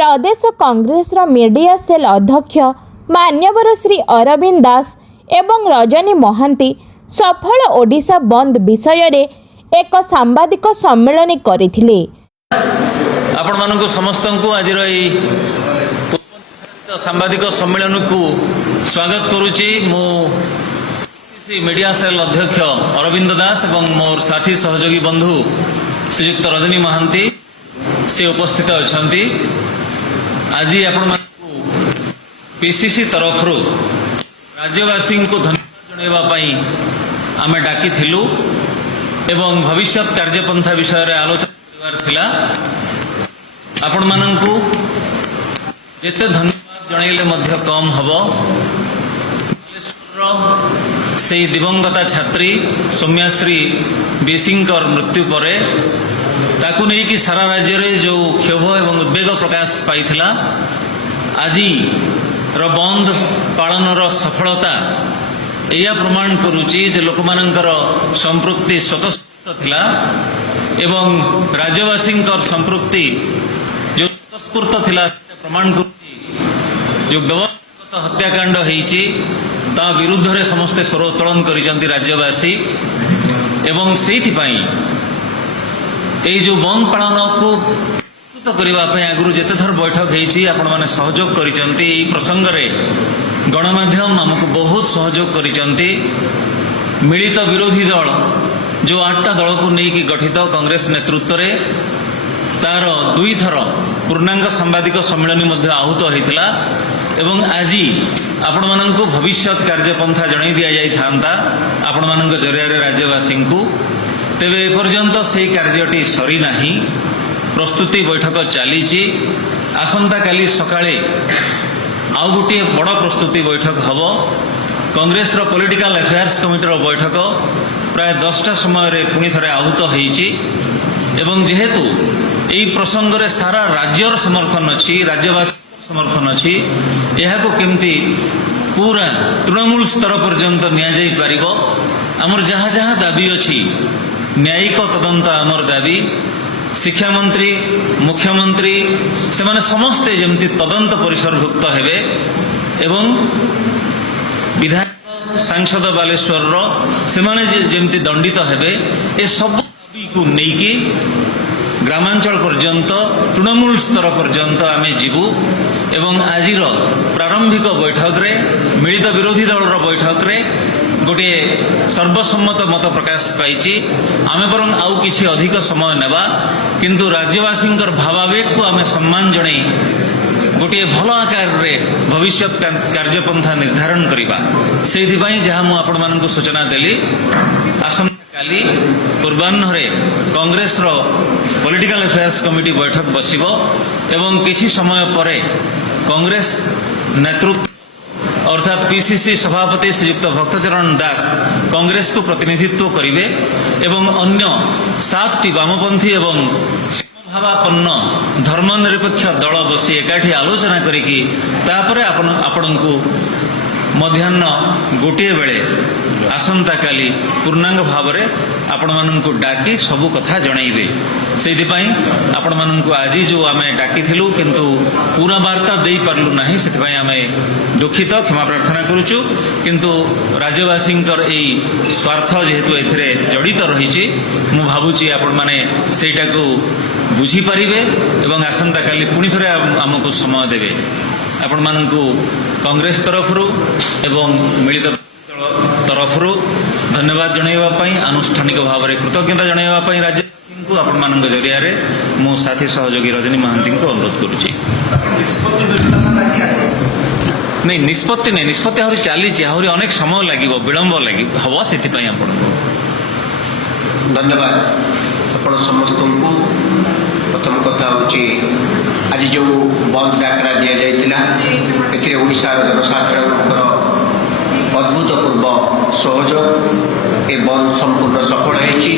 प्रदेश Congress media cell अध्यक्ष मान्यवर श्री अरविंद दास एवं रजनी महांती सफल ओडिशा बंद विषय रे एक सांबादिक सम्मेलन करथिले। आपण मानक समस्त को आज सांबादिक सम्मेलन को स्वागत करुच्ची। मो मीडिया सेल अध्यक्ष अरविंद दास एवं मोर साथी सहयोगी बंधु श्रीयुक्त रजनी महांती से उपस्थित अच्छा। आज आपण पीसीसी तरफ राज्यवासी को धन्यवाद जनवाई आम डाकी थिलु एवं भविष्य कार्यपंथा विषय रे आलोचना थिला। आपण माननकु जेते धन्यवाद जनइले मध्य कम हबो। से दिवंगता छात्री सौम्याश्री बेसिंकर मृत्यु परे ताकू नहीं कि सारा राज्य रे जो क्षोभ एवं उद्वेग प्रकाश पाइथिला आज बंद पालन सफलता यह प्रमाण करुच्ची जे लोक मानकर संपृक्ति स्वतःस्फूर्त थिला एवं राज्यवासी संपृक्ति जो स्वतःस्फूर्त थिला प्रमाण करुच्ची। जो व्यवस्थित हत्याकांड होईची ता विरुद्ध रे समस्ते स्वर उत्तोलन करिसंती राज्यवासी एवं सेथि पई ए जो बंद पालन को प्रस्तुत करबा पई आगुरु जेते थर बैठक हेची आपण माने सहयोग करिसंती। ए प्रसंग रे गणमाध्यम हमको बहुत सहयोग करिसंती। मिलित विरोधी दल जो 8टा दल को नेकी गठित कांग्रेस नेतृत्व रे तार 2 थर पूर्णांग सांबादिक सम्मेलन मध्य आहूत होइतिला एवं आज आपण माननको भविष्य कार्यपंथा जणाई दिया जाई थांता आपण मानक जरिया रे राज्यवासी को। तेबे एपर्यंत से कार्यटी सरी नाही। प्रस्तुति बैठक चलीची। आसंता काली सकाळे आउ गोटे बड़ प्रस्तुति बैठक हबो। कांग्रेस रो पॉलिटिकल अफेयर्स कमिटी रो बैठक प्राय 10टा समय रे पुनी थरे आहूत होईची एवं जेहेतु एई प्रसंग रे सारा राज्यर समर्थन अछि, राज्यवासी समर्थन अछि, यह को केमती पूरा तृणमूल स्तर पर्यंत निया जाई पारिबो। हमर जहाँ जहाँ दाबी अछि न्यायिक तदंत आमर दाबी। शिक्षा मंत्री मुख्यमंत्री से माने समस्ते जमती तदंत परिसरभुक्त हेबे एवं विधायक सांसद बालेश्वर रो से माने जमती दंडित हेबे। ए सब दाबी को नेकी ग्रामांचल पर्यंत तृणमूल स्तर पर्यंत आमे जीवु एवं आजिर प्रारंभिक बैठक रे मिलित विरोधी दल बैठक रे गोटे सर्वसम्मत मत प्रकाश पाई। आमे बरं आउ किसी अधिक समय नेबा किंतु राज्यवासी भावावेग को आमे सम्मान जणे गोटे भल आकार रे भविष्य कार्यपंथा निर्धारण करिबा। सेथि पई जहाँ मु आपण मानकु सूचना देली आसंता काली पूर्वाह्न रे कांग्रेस रो पॉलिटिकल अफेयर्स कमिटी बैठक बसिबो एवं किछि समय परे कांग्रेस नेतृत्व अर्थात पीसीसी सभापति श्रीयुक्त भक्तचरण दास कांग्रेस को प्रतिनिधित्व करिवे एवं अन्य 7टी वामपंथी एवं समभावापन्न धर्मनिरपेक्ष दल बसी एकाठी आलोचना करिकी तापरे आपणको मध्याह्न 1 बेले आसंता काली पूर्णांग भाव में आपण माननकु डाकी सबु कथा जणाइबे। सेथि पई आपण माननकु आज जो आमे डाकी थिलु किंतु पूरा वार्ता देई पारलु नाही। सेथि पई आमे दुखित क्षमा प्रार्थना करूछु किंतु राज्यवासींकर एई स्वार्थ जेहेतु एथिरे जड़ित रहिछि मु भाबुछि आपण माने सेटा को बुझी परिबे एवं आसंता काली पुनी थरे हमकु समय देबे। आपण माननकु कांग्रेस तरफरु एवं मिलित तरफ धन्यवाद जनवाई आनुष्ठानिक भाव में कृतज्ञता जनवाई राज्यवासी को आपण मान जरिया रे मो साथी सहयोगी रजनी महांती को अनुरोध करुच्ची। नहीं निष्पत्ति नहीं निष्पत्ति आहरी चली आहरी अनेक समय लगे विलंब लगे हम से धन्यवाद आपण समस्त को। प्रथम कथा हूँ आज जो बंद डाकरा दि जाता ओडिशा जनसाधारण अद्भुतपूर्व सहयोग ए बंद संपूर्ण सफल होती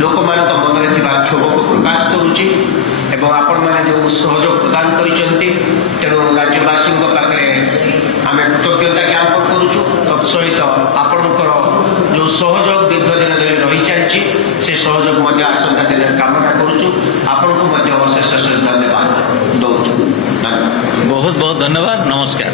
लोक मान मन में क्षोभ को प्रकाश करुच्ची एवं आपण मैंने जो सहयोग प्रदान करेणु राज्यवासी पाखे आम कृतज्ञता ज्ञापन करुचु। तत्सहित आपणकर जो सहयोग दीर्घ दिन धरी रही चलती से सहयोग आसंता दिन कामना करुचु। आपण को ଅଶେଷ ଅଶେଷ ଧନ୍ୟବାଦ ଦେଉଛୁ। ବହୁତ ବହୁତ ଧନ୍ୟବାଦ, ନମସ୍କାର।